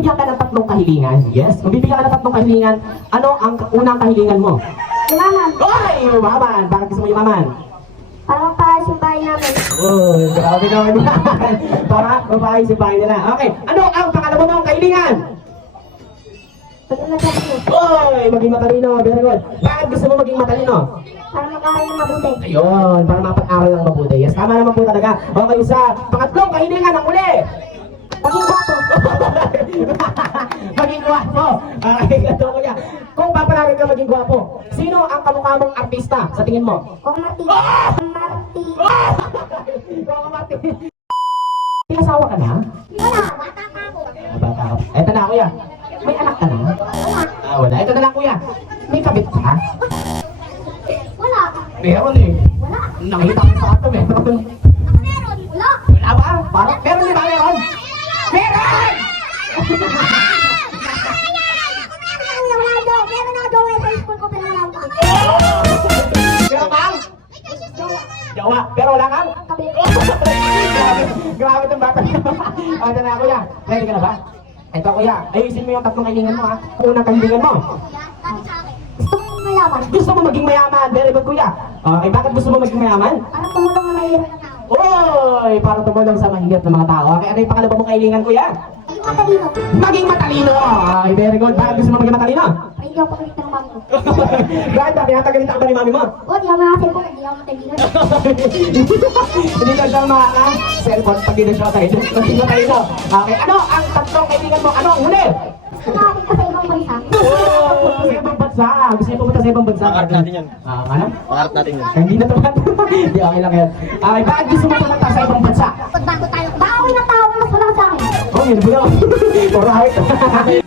bibigyan ka ng tatlong kahilingan, yes, kung bibigyan ka ng tatlong kahilingan, ano ang unang kahilingan mo? Yumaman. Oy! Yumaman! Bakit gusto mo yumaman? Para mapaayos yung bahay namin. Uy, grabe naman yan. Para mapaayos yung bahay nila. Okay, ano ang pangalawa mong kahilingan? Paging matalino. Oy! Maging matalino, very good. Bakit gusto mo maging matalino? Para mag-aaral ng mabuti. Ayun, para mapag-aral ng mabuti. Yes, tama naman po talaga. Okay, sa pangatlong kahilingan ang uli. Paging gwapo. Maging gwapo. Okay, ito kuya. Kung papalagay ka maging gwapo, sino ang kamukha mong artista sa tingin mo? Kung Martin. Kung Martin. Kung Martin. May asawa ka na? Wala. Bata pa ako. Bata ka. Eto na kuya. May anak ka na? Wala. Wala. Eto na lang kuya. May kabit ka? Wala. Meron eh. Wala. Nakita ko sa ato meron. Ako meron. Wala. Wala ba? Parang meron di ba meron? Meron! Meron ako jowa sa school ko pero wala ako. Meron kang? Jawa. Pero wala kang? Kabit. Grabe itong bata. Ito na kuya. Ready ka na ba? Ito kuya. Ayusin mo yung tatlong kahilingan mo ha. Unang kahilingan mo. Gusto mo mayaman. Gusto mo maging mayaman. Very good kuya. Okay, bakit gusto mo maging mayaman? Para tumulong na mahirap na tao. Oy! Para tumulong sa mahirap ng mga tao. Okay, ano yung pangalawa mong kahilingan kuya? Paging matalino. Maging matalino! Okay, very good. Bakit gusto mo maging matalino? Para hindi ako pagkalit ng mami ko. Bakit ba? Pinatagalitan ka ba ni mami mo? O, di ako makasipon. Hindi ako matalino. Hindi ka siya maka-cellphone pag hindi siya tayo. Maging matalino. Okay, ano ang tatlong kaibigan mo? Ano ang huli? Gusto natin ka sa ibang bansa. Oh, sa ibang bansa. Gusto niyo pumunta sa ibang bansa? Pangarap natin yan. Ano? Pangarap natin yun. Hindi na tumat. Hindi, okay lang yan. Okay, bakit gusto mo pumunta sa ibang bansa? Pagbago tayo. Bawi na tao mas wala sa akin. Oh, yun po lang. Alright.